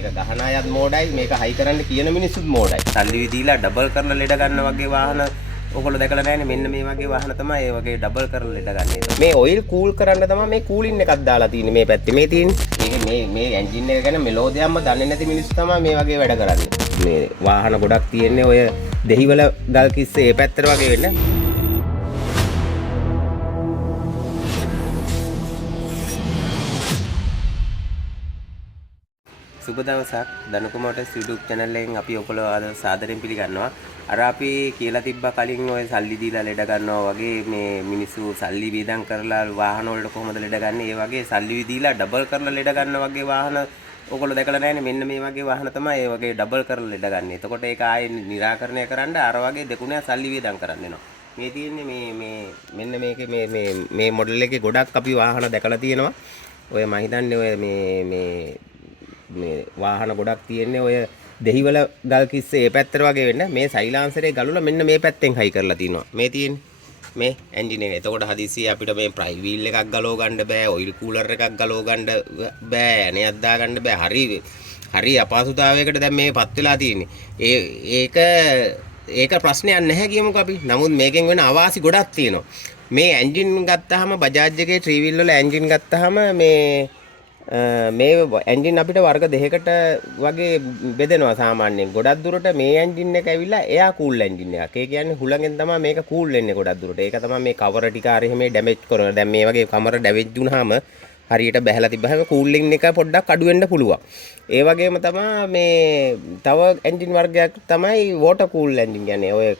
මේක ගහන අයත් මෝඩයි මේක හයි කරන්න කියන මිනිස්සුත් මෝඩයි. සල්ලි දීලා ඩබල් කරලා ලෙඩ ගන්න වගේ වාහන ඔයගොල්ලෝ දැකලා නැහැනේ. මෙන්න මේ වගේ වාහන තමයි ඒ වගේ ඩබල් කරලා ලෙඩ ගන්න. මේ ඔයිල් කූල් කරන්න තමයි මේ කූලින් එකක් දාලා තියෙන්නේ මේ පැත්තේ. මේ තියෙන්නේ. මේ එන්ජින් එක ගැන මෙලෝදියම්ම දන්නේ නැති මිනිස්සු තමයි මේ වගේ වැඩ කරන්නේ. මේ වාහන ගොඩක් තියෙන්නේ ඔය දෙහිවල ගල් කිස්සේ මේ පැත්තට වගේ වෙන්නේ. සුබ දවසක් ධනුක මොටර්ස් YouTube channel එකෙන් අපි ඔයගොල්ලෝ අද සාදරයෙන් පිළිගන්නවා. අර අපි කියලා තිබ්බා කලින් ඔය සල්ලි දීලා ලෙඩ ගන්නවා වගේ මේ මිනිස්සු සල්ලි වේදම් කරලා වාහන වලට කොහොමද ලෙඩ ගන්නේ? ඒ වගේ සල්ලි දීලා ඩබල් කරලා ලෙඩ ගන්නවා වගේ වාහන ඔයගොල්ලෝ දැකලා නැහැනේ. මෙන්න මේ වගේ වාහන තමයි ඒ වගේ ඩබල් කරලා ලෙඩ ගන්න. එතකොට ඒක ආයේ निराකරණය කරන්න අර වගේ දෙකුණක් සල්ලි වේදම් කරන්න වෙනවා. මේ තියෙන්නේ මෙන්න මේකේ මේ මොඩල් එකේ ගොඩක් අපි වාහන දැකලා තියෙනවා. ඔය මම හිතන්නේ ඔය මේ වාහන ගොඩක් තියෙන්නේ ඔය දෙහිවල ගල් කිස්සේ මේ පැත්තට වගේ වෙන්න. මේ සයිලාන්සරේ ගලුලා මෙන්න මේ පැත්තෙන් හයි කරලා තිනවා. මේ තියෙන්නේ මේ එන්ජින් එක. එතකොට හදිස්සිය අපිට මේ ප්‍රයි වීල් එකක් ගලව ගන්න බෑ, ඔයිල් කූලර් එකක් ගලව ගන්න බෑ, ඇණයක් දා ගන්න බෑ. හරි අපහසුතාවයකට දැන් මේපත් වෙලා තියෙන්නේ. ඒක ප්‍රශ්නයක් නැහැ කියමුකෝ අපි. නමුත් මේකෙන් වෙන අවාසි ගොඩක් තියෙනවා. මේ එන්ජින් ගත්තාම බජාජ් එකේ ත්‍රී වීල් වල එන්ජින් ගත්තාම මේ එන්ජින් අපිට වර්ග දෙකකට වගේ බෙදෙනවා සාමාන්‍යයෙන්. ගොඩක් දුරට මේ එන්ජින් එක ඇවිල්ලා එයා කූල් එන්ජින් එකක්. ඒ කියන්නේ හුලඟෙන් තමයි මේක කූල් වෙන්නේ ගොඩක් දුරට. ඒක තමයි මේ කවර ටික හරි මේ ඩැමේජ් කරනවා. දැන් මේ වගේ කමර ඩැමේජ් වුණාම හරියට බැහැලා තිබ්බහම කූලින් එක පොඩ්ඩක් අඩු වෙන්න පුළුවන්. ඒ වගේම තමයි මේ තව එන්ජින් වර්ගයක් තමයි වෝටර් කූල් එන්ජින් කියන්නේ. ඔය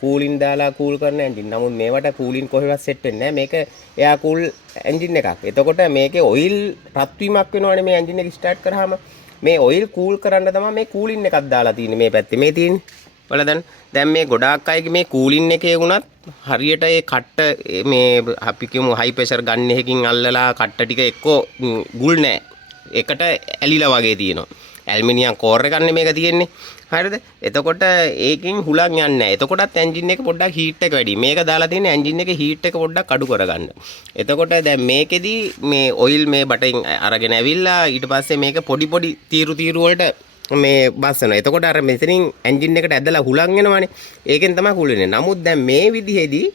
කූලින් දාලා කූල් කරන එන්ජින්. නමුත් මේවට කූලින් කොහෙවත් සෙට් වෙන්නේ නැහැ. මේක එයා කූල් එන්ජින් එකක්. එතකොට මේකේ ඔයිල් රත් වීමක් වෙනවනේ මේ එන්ජින් එක ස්ටාර්ට් කරාම. මේ ඔයිල් කූල් කරන්න තමයි මේ කූලින් එකක් දාලා තියෙන්නේ මේ පැත්තේ. මේ තියෙන්නේ. ඔයාලා දැන් මේ ගොඩාක් අයගේ මේ කූලින් එකේ වුණත් හරියට ඒ කට්ට මේ අපි කියමු හයි ප්‍රෙෂර් ගන්න එකකින් අල්ලලා කට්ට ටික එක්කෝ ගුල් නැහැ. එකට ඇලිලා වගේ තියෙනවා. ඇල්මිනියම් කෝර් එකක් නේ මේක තියෙන්නේ. හරිද? එතකොට ඒකෙන් හුලක් යන්නේ නැහැ. එතකොටත් එන්ජින් එක පොඩ්ඩක් හීට් එක වැඩි. මේක දාලා තියෙන එන්ජින් එකේ හීට් එක පොඩ්ඩක් අඩු කරගන්න. එතකොට දැන් මේකෙදි මේ ඔයිල් මේ බටෙන් අරගෙන ඇවිල්ලා ඊට පස්සේ මේක පොඩි තීරු වලට මේ බස්සනවා. එතකොට අර මෙතනින් එන්ජින් එකට ඇදලා හුලං එනවනේ. ඒකෙන් තමයි කුල් වෙන්නේ. නමුත් දැන් මේ විදිහේදී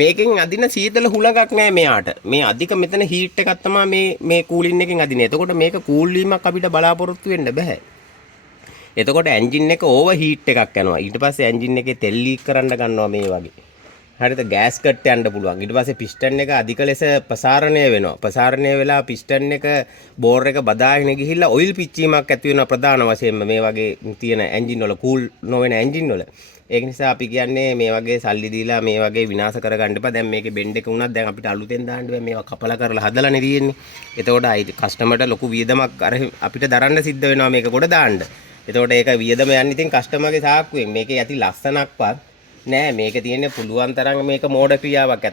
මේකෙන් අදින සීතල හුලඟක් නැහැ මෙයාට. මේ අධික මෙතන හීට් එකක් තමයි මේ කූලින් එකෙන් අදින්නේ. එතකොට මේක කූල් වීමක් අපිට බලාපොරොත්තු වෙන්න බෑ. එතකොට එන්ජින් එක ඕවර් හීට් එකක් යනවා. ඊට පස්සේ එන්ජින් එකේ තෙල් ලීක් කරන්න ගන්නවා මේ වගේ. හරිද? ගෑස් කට් යන්න පුළුවන්. ඊට පස්සේ පිස්ටන් එක අධික ලෙස ප්‍රසාරණය වෙනවා. ප්‍රසාරණය වෙලා පිස්ටන් එක බෝර් එක බදාගෙන ගිහිල්ලා ඔයිල් පිච්චීමක් ඇති වෙනවා ප්‍රධාන වශයෙන්ම මේ වගේ තියෙන එන්ජින් වල කූල් නොවන එන්ජින් වල. ඒක නිසා අපි කියන්නේ මේ වගේ සල්ලි දීලා මේ වගේ විනාශ කරගන්න එපා. දැන් මේකේ බෙන්ඩ් එක වුණත් දැන් අපිට අලුතෙන් දාන්න බෑ. මේවා කපලා කරලා හදලානේ තියෙන්නේ. එතකොට කස්ටමර්ට ලොකු වියදමක් අර අපිට දරන්න සිද්ධ වෙනවා මේක කොට දාන්න. එතකොට ඒක වියදම යන්නේ ඉතින් කස්ටමර්ගේ සාක්කුවෙන්. මේකේ ඇති ලස්සනක්වත් නෑ. මේක තියෙන්නේ පුළුවන් තරම් මේක මෝඩ ක්‍රියාවක්.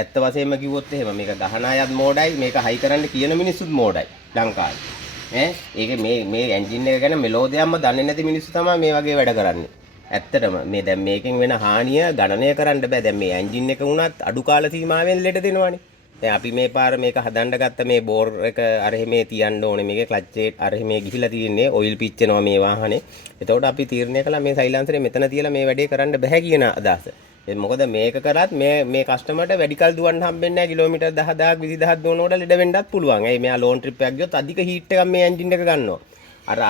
ඇත්ත වශයෙන්ම කිව්වොත් එහෙම මේක ගහන අයත් මෝඩයි, මේක හයි කරන්න කියන මිනිස්සුත් මෝඩයි ලංකාවේ. ඒක මේ එන්ජින් එක ගැන මෙලෝදියම්ම දන්නේ නැති මිනිස්සු තමයි මේ වගේ වැඩ කරන්නේ. ඇත්තටම මේ දැන් මේකෙන් වෙන හානිය ගණනය කරන්න බෑ. දැන් මේ එන්ජින් එක වුණත් අඩු කාල සීමාවෙන් ලෙඩ දෙනවනේ. දැන් අපි මේ පාර මේක හදන්න ගත්ත මේ බෝර් එක අර එහෙමේ තියන්න ඕනේ. මේකේ ක්ලච් එක අර එහෙමේ ගිහිලා තියෙන්නේ. ඔයිල් පිච්චෙනවා මේ වාහනේ. එතකොට අපි තීරණය කළා මේ සයිලන්සරේ මෙතන තියලා මේ වැඩේ කරන්න බෑ කියන අදහස. මොකද මේක කරත් මේ කස්ටමර්ට වැඩි කල් දුවන්න හම්බෙන්නේ නැහැ. කිලෝමීටර් 10000ක් 20000ක් දුවනකොට ලෙඩ වෙන්නත් පුළුවන්. ඒ මෙයා ලෝන් ට්‍රිප් එකක් ගියොත් අධික හීට් එකක් මේ එන්ජින් එක ගන්නවා.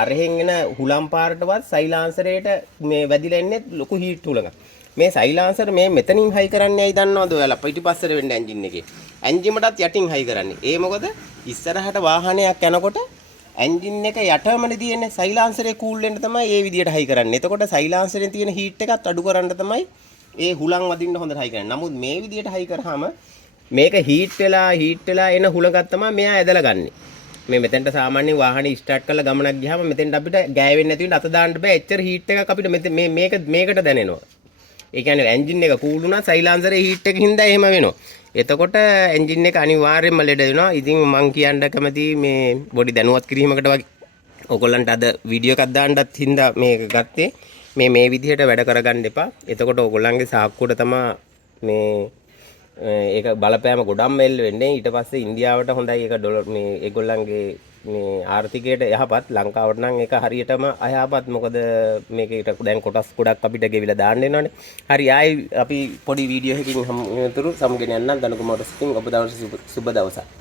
අරහෙන් එන හුලම් පාරටවත් සයිලාන්සරේට මේ වැදිලා එන්නේ ලොකු හීට් හුලඟක්. මේ සයිලාන්සර් මේ මෙතනින් හයි කරන්නේ ඇයි දන්නවද ඔයාලා? පිටිපස්සට වෙන්න එන්ජින් එකේ. එන්ජිමටත් යටින් හයි කරන්නේ. ඒ මොකද ඉස්සරහට වාහනයක් යනකොට එන්ජින් එක යටමනේ තියෙන්නේ. සයිලාන්සරේ කූල් වෙන්න තමයි මේ විදියට හයි කරන්නේ. එතකොට සයිලාන්සරේ තියෙන හීට් එකත් අඩු කරන්න තමයි ඒ හුලං වදින්න හොඳට හයි කරන්නේ. නමුත් මේ විදියට හයි කරාම මේක හීට් වෙලා එන හුලඟක් තමයි මෙයා ඇදලා ගන්නෙ. මේ මෙතෙන්ට සාමාන්‍යයෙන් වාහනේ ස්ටාර්ට් කරලා ගමනක් ගියාම මෙතෙන්ට අපිට ගෑවෙන්නේ නැති වෙන්න අත දාන්න බෑ. එච්චර හීට් එකක් අපිට මේකට දැනෙනවා. ඒ කියන්නේ එන්ජින් එක කූල් වුණා සයිලාන්සරේ හීට් එකකින් හින්දා එහෙම වෙනවා. එතකොට එන්ජින් එක අනිවාර්යයෙන්ම ලෙඩ වෙනවා. ඉතින් මං කියන්න කැමති මේ බොඩි දැනුවත් කිරීමකට වගේ ඕගොල්ලන්ට අද වීඩියෝ එකක් දාන්නත් හින්දා මේක ගත්තේ. මේ විදිහට වැඩ කරගන්න එපා. එතකොට ඕගොල්ලන්ගේ සාක්කුවට තමයි මේ ඒක බලපෑම ගොඩක් මෙල් වෙන්නේ. ඊට පස්සේ ඉන්දියාවට හොඳයි ඒක ඩොලර් මේ ඒගොල්ලන්ගේ මේ ආර්ථිකයට යහපත් ලංකාවට නම් ඒක හරියටම අයහපත් මොකද මේකට දැන් කොටස් ගොඩක් අපිට ගෙවිලා දාන්න වෙනවනේ හරි ආයි අපි පොඩි වීඩියෝ එකකින් හමුතුරු සමුගෙන යන්න දනුක මොටර්ස් ඉතින් ඔබ දවස් සුබ දවසක්